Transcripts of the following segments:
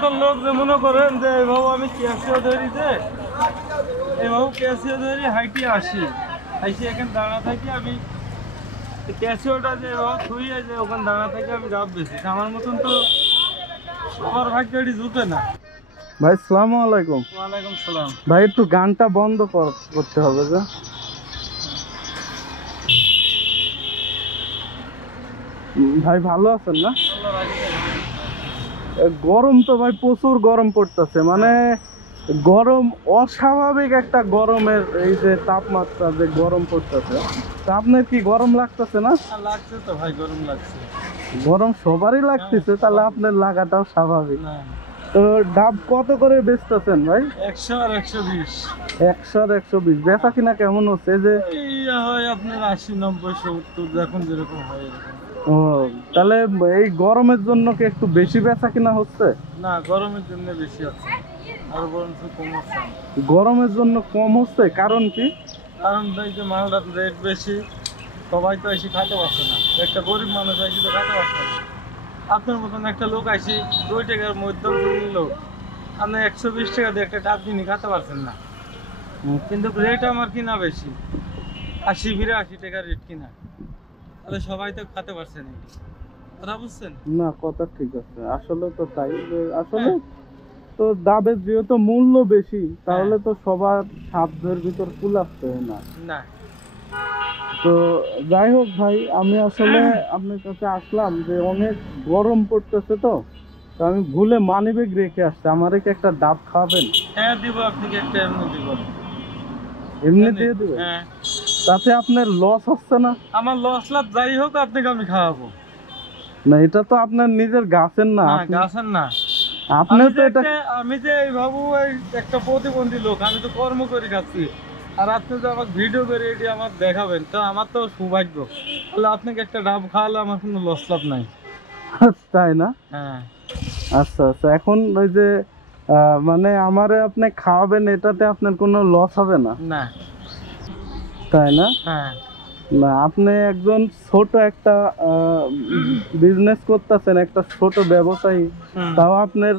মতন লোক যে মনে করেন যে বাবু আমি ক্যাশিও ধরিতে এই বাবু ক্যাশিও ধরি হাইটি আসি এখানে দাঁড়া থাকি আমি ক্যাশিওটা যে বাবু থুইয়ে যে ওখানে দাঁড়া থাকি আমি ডাব বেশি আমার মতন তো আমার ভাগ্যটি জুটে না। ভাই আসসালামু আলাইকুম। ওয়ালাইকুম সালাম। ভাই একটু গানটা বন্ধ করতে হবে যে। ভাই ভালো আছেন না? গরম তো ভাই প্রচুর গরম পড়তেছে, মানে গরম অস্বাভাবিক একটা গরমের এই যে তাপমাত্রা যে গরম পড়তেছে, তা আপনার কি গরম লাগতেছে না? লাগছে তো ভাই, গরম লাগছে। গরম সবারই লাগতেছে, তাহলে আপনার লাগাটাও স্বাভাবিক। তো ডাব কত করে বেচতেছেন ভাই? 100 আর 120। 100 আর 120 বেচা কিনা কেমন হচ্ছে? যে হয় আপনার 80, 90, 70 যখন যেরকম হয় এরকম। ও, তাহলে এই গরমের জন্য কি একটু বেশি বেচা কিনা হচ্ছে? না, গরমের জন্য বেশি আছে, আর বরঞ্চ কম হচ্ছে। গরমের জন্য কম হচ্ছে, কারণ কি? কারণ এই যে মালটার রেট বেশি, সবাই তো এসে খাতে পারছে না। একটা গরিব মানুষ এসে তো খাতে পারছে না। আপনার মতন একটা লোক আসি 2 টাকার মধ্যম লোক, আপনি 120 টাকা দিয়ে একটা ডাব কিনে খাতে পারছেন না, কিন্তু রেট আমার কিনা বেশি 80-82 টাকার রেট কিনা, তাহলে সবাই তো খাতে পারছে না। কথা বুঝছেন না? কথা ঠিক আছে, আসলে তো তাই। আসলে তো ডাবের যেহেতু মূল্য বেশি, তাহলে তো সবার সাধ্যের ভিতর কুলাচ্ছে না। না। তো যাই হোক ভাই, আমি আসলে আপনার কাছে আসলাম যে অনেক গরম পড়তেছে, তো আমি ভুলে মানিব্যাগ রেখে আসছি। আমার কি একটা ডাব খাবেন? হ্যাঁ দিব, আপনাকে একটা এমনি দিব। এমনি দিয়ে দিবেন? হ্যাঁ। তাতে আপনার লস হচ্ছে না? আমার লস লাভ যাই হোক, আপনাকে আমি খাওয়াবো। না, এটা তো আপনার নিজের গাছের না। গাছের না, আপনি তো এটা, আমি যে ভাবু একটা প্রতিবন্ধী লোক, আমি তো কর্ম করে খাচ্ছি, আর আপনি যে আমাকে ভিডিও করে এটি আমার দেখাবেন, তো আমার তো সৌভাগ্য। তাহলে আপনাকে একটা ডাব খাওয়ালে আমার কোনো লস লাভ নাই। তাই না? হ্যাঁ। আচ্ছা আচ্ছা, এখন ওই যে মানে আমারে আপনি খাওয়াবেন, এটাতে আপনার কোনো লস হবে না? না। তাই না? হ্যাঁ। না, আপনি একজন ছোট একটা বিজনেস করতেছেন, একটা ছোট ব্যবসায়ী, তাও আপনার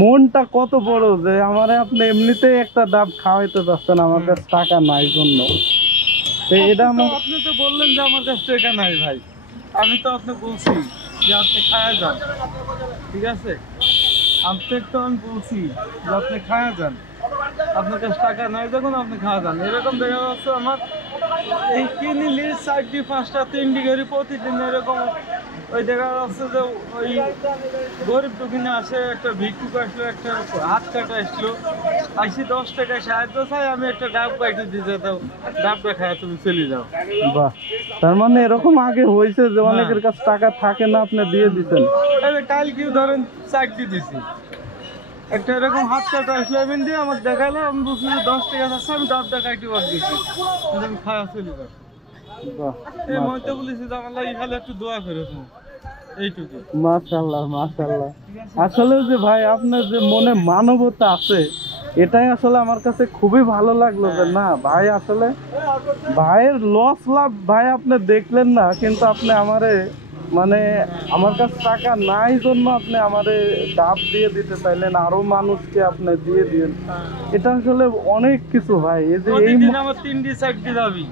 মনটা কত বড় যে আমারে আপনি এমনিতেই একটা ডাব খাওয়াইতে যাচ্ছেন, আমার কাছে টাকা নাই জন্য। এটা আপনি তো বললেন যে আমার কাছে টাকা নাই ভাই, আমি তো আপনি বলছি যে আপনি খায়া যান, ঠিক আছে? আপনাকে তো আমি বলছি যে আপনি খায়া যান, আপনার কাছে টাকা নাই যখন আপনি খাওয়া যান। এরকম দেখা যাচ্ছে আমার এই কিনলি 4টি 5টা 3টি গাড়ি প্রতিদিন এরকম। ওই দেখা যাচ্ছে যে ওই গরিব দোকানে আসে, একটা ভিক্ষুক আসলো, একটা হাত কাটা আসলো, 10 টাকায় সাহায্য চাই, আমি একটা ডাব কাটি দিতে দাও, ডাবটা খায় তুমি চলে যাও। বাহ, তার মানে এরকম আগে হয়েছে যে অনেকের কাছে টাকা থাকে না, আপনি দিয়ে দিচ্ছেন। কালকেও ধরেন 4টি দিছি, একটা এরকম হাত কাটা আসলো, আমি দিয়ে আমার দেখালো, আমি বলছি যে 10 টাকা আছে, আমি ডাবটা কাটি বার দিচ্ছি, আমি খাওয়া চলে যাও। এই মধ্যে বলেছি যে আমার লাগে খালি একটু দোয়া করে তুমি, এইটুকু। মাশাআল্লাহ মাশাআল্লাহ। আসলে যে ভাই আপনার যে মনে মানবতা আছে, এটাই আসলে আমার কাছে খুবই ভালো লাগলো। যে না ভাই, আসলে ভাইয়ের লস লাভ ভাই আপনি দেখলেন না, কিন্তু আপনি আমারে মানে আমার কাছে টাকা নাই জন্য আপনি আমারে ডাব দিয়ে দিতে চাইলেন, আরো মানুষকে আপনি দিয়ে দিলেন। এটা আসলে অনেক কিছু ভাই। এই যে এই আমার 3টি 4টি দাবি,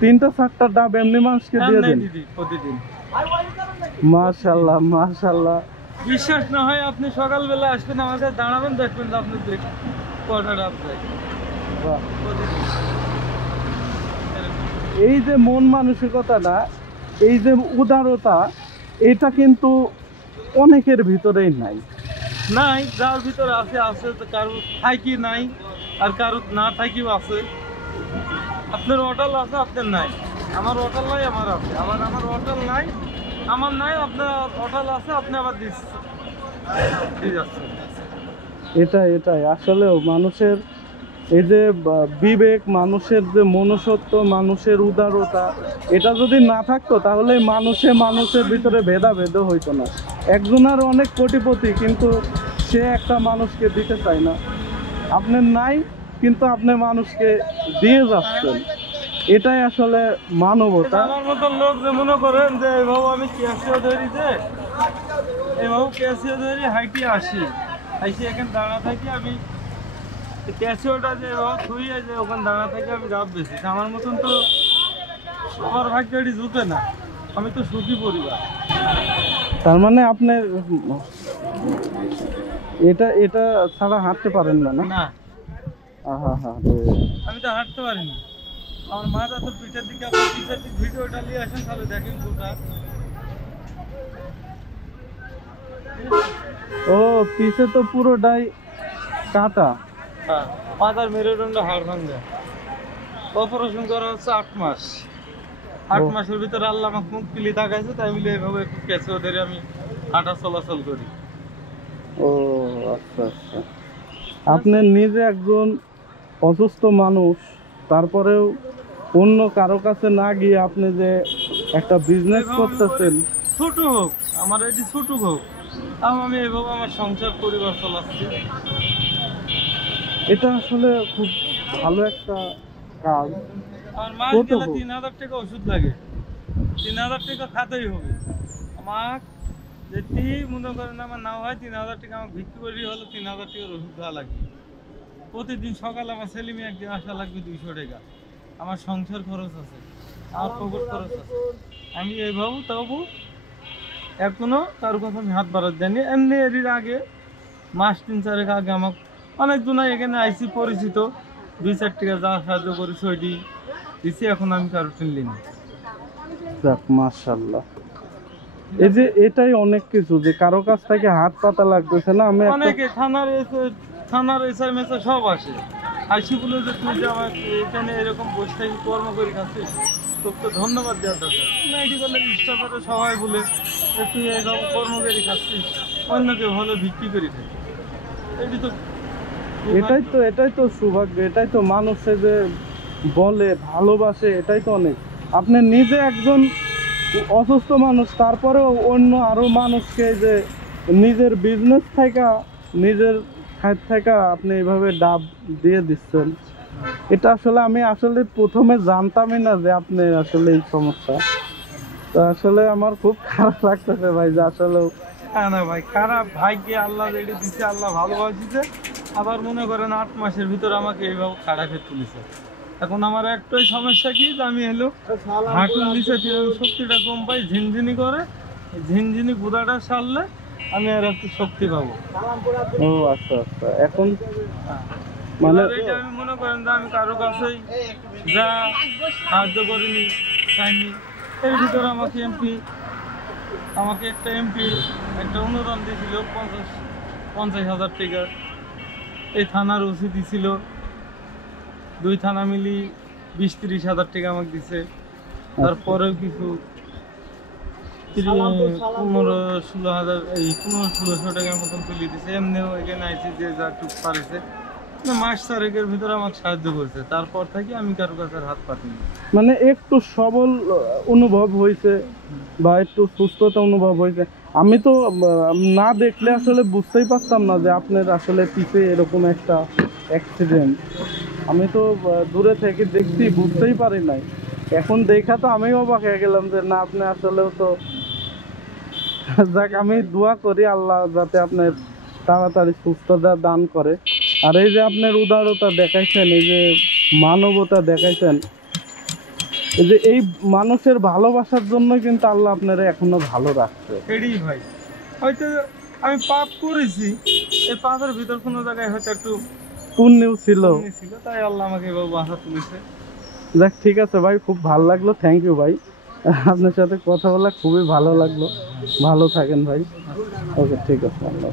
3টা 4টা ডাব এমনি মানুষকে দিয়ে দেন প্রতিদিন। মাশাআল্লাহ মাশাআল্লাহ। বিশ্বাস না হয় আপনি সকালবেলা আসবেন, আমাদের দাঁড়াবেন, দেখবেন যে আপনি কটা ডাব দেয়। এই যে মন মানসিকতাটা, এই যে উদারতা, এটা কিন্তু অনেকের ভিতরেই নাই। নাই, যার ভিতরে আছে আছে, কারো থাকি নাই, আর কারো না থাকিও আছে। আপনার হোটেল আছে, আপনার নাই। আমার হোটেল নাই, আমার আছে। আমার হোটেল নাই, আমার নাই, আপনার হোটেল আছে, আপনি আবার দিচ্ছেন। ঠিক আছে, এটাই আসলেও মানুষের এই যে বিবেক, মানুষের যে মনুষ্যত্ব, মানুষের উদারতা, এটা যদি না থাকতো তাহলে মানুষের ভিতরে ভেদাভেদ হইতো না। একজনের অনেক কোটিপতি, কিন্তু সে একটা মানুষকে দিতে চায় না। আপনার নাই, কিন্তু আপনি মানুষকে দিয়ে যাচ্ছেন, এটাই আসলে মানবতা। আমার মতন লোক যে মনে করেন যে বাবু আমি ক্যাশিও ধরি, যে এই বাবু ক্যাশিও ধরি হাইটি আসি আইসি এখানে দাঁড়া থাকি আমি ক্যাশিওটা যে থুইয়ে যে ওখানে দাঁড়া থাকি আমি ডাব বেশি আমার মতন তো আমার ভাগ্যটি জুটে না আমি তো সুখী পরিবার তার মানে আপনি এটা এটা ছাড়া হাঁটতে পারেন না না না আহা হা আমি তো হাঁটতে পারিনি আমার মা তো পিঠের দিকে আপনার পিঠের দিকে ভিডিওটা নিয়ে আসেন তাহলে দেখেন কোনটা ও পিছে তো পুরোটাই কাটা হ্যাঁ মাথার মেরুদণ্ড হাড় ভাঙ্গা অপারেশন করা হচ্ছে 8 মাস 8 মাসের ভিতরে আল্লাহ আমাকে মুখ পিলি তাকাইছে তাই মিলে এইভাবে একটু কেঁচে ওদের আমি হাঁটা চলাচল করি ও আচ্ছা আচ্ছা আপনি নিজে একজন অসুস্থ মানুষ তারপরেও অন্য কারো কাছে না গিয়ে আপনি যে একটা বিজনেস করতেছেন ছোট হোক আমার এটি ছোট হোক আমি এইভাবে আমার সংসার পরিবার চালাচ্ছি এটা আসলে খুব ভালো একটা কাজ আমার মাস কত গেলে হোক? 3000 টাকা ওষুধ লাগে 3000 টাকা খাতেই হবে আমার যেটি মনে করেন আমার না হয় 3000 টাকা আমার বিক্রি করি হলো 3000 টাকার ওষুধ দেওয়া লাগবে প্রতিদিন সকালে আমার ছেলে মেয়ে একদিন আসা লাগবে 200 টাকা আমার সংসার খরচ আছে আমার পকেট খরচ আছে আমি এইভাবে তবু এখনো কারো কথা আমি হাত বাড়াতে দেয়নি এমনি এর আগে মাস 3-4 আগে আমার অনেকজন এখানে আইসি পরিচিত 2-4 টাকা যা সাহায্য করি সইটি দিছি এখন আমি কারো টেনলি না যাক মাশাআল্লাহ এই যে এটাই অনেক কিছু যে কারো কাছ থেকে হাত পাতা লাগতেছে না আমি অনেকে থানার এসআই মেসা সব আসে আইসি বলে যে তুই যে আমার এখানে এরকম বসে থাকি কর্ম করে খাচ্ছিস তোকে তো ধন্যবাদ দেওয়া দরকার মেডিকেলের স্টাফেরা সবাই বলে যে তুই এরকম কর্ম করে খাচ্ছিস অন্য কেউ হলে বিক্রি করে খাই এটি তো এটাই তো সৌভাগ্য এটাই তো মানুষে যে বলে ভালোবাসে এটাই তো অনেক আপনি নিজে একজন অসুস্থ মানুষ তারপরেও অন্য আরো মানুষকে যে নিজের বিজনেস থেকে নিজের খাত থেকে আপনি এইভাবে ডাব দিয়ে দিচ্ছেন এটা আসলে আমি আসলে প্রথমে জানতামই না যে আপনি আসলে এই সমস্যা তো আসলে আমার খুব খারাপ লাগতেছে ভাই যে আসলে না ভাই খারাপ ভাগ্যে আল্লাহ যেটি দিচ্ছে আল্লাহ ভালোবাসিছে আবার মনে করেন 8 মাসের ভিতরে আমাকে এইভাবে খাড়া খেতে তুলেছে এখন আমার একটাই সমস্যা কি যে আমি হলো হাঁটুর নিচে শক্তিটা কম পাই ঝিনঝিনি করে ঝিনঝিনি গুদাটা সারলে আমি আর একটু শক্তি পাবো ও আচ্ছা আচ্ছা এখন মানে এইটা আমি মনে করেন যে আমি কারো কাছেই যা সাহায্য করিনি চাইনি এর ভিতরে আমাকে একটা এমপি একটা অনুদান দিয়েছিল 50,000 টাকা এই থানার ওসি দিছিল 2 থানা মিলি 20-30 হাজার টাকা আমাকে দিছে তারপরেও কিছু 15-16 হাজার এই 15-1600 টাকার মতন তুলে দিছে এমনিও এখানে আইসি যে যা টুক পারেছে মাস 4-এর ভিতরে আমাকে সাহায্য করছে তারপর থেকে আমি কারো কাছে হাত পাতিনি মানে একটু সবল অনুভব হয়েছে বা একটু সুস্থতা অনুভব হয়েছে আমি তো না দেখলে আসলে বুঝতেই পারতাম না যে আপনার আসলে পিছে এরকম একটা অ্যাক্সিডেন্ট আমি তো দূরে থেকে দেখছি বুঝতেই পারি নাই এখন দেখা তো আমিও অবাক হয়ে গেলাম যে না আপনি আসলেও তো যাক আমি দোয়া করি আল্লাহ যাতে আপনার তাড়াতাড়ি সুস্থতা দান করে আর এই যে আপনার উদারতা দেখাইছেন এই যে মানবতা দেখাইছেন এই যে এই মানুষের ভালোবাসার জন্য কিন্তু আল্লাহ আপনারা এখনো ভালো রাখছে এটাই ভাই হয়তো আমি পাপ করেছি এই পাপের ভিতর কোনো জায়গায় হয়তো একটু পুণ্যও ছিল তাই আল্লাহ আমাকে এভাবে বাঁচা তুলেছে যাক ঠিক আছে ভাই খুব ভালো লাগলো থ্যাংক ইউ ভাই আপনার সাথে কথা বলা খুবই ভালো লাগলো ভালো থাকেন ভাই ওকে ঠিক আছে আল্লাহ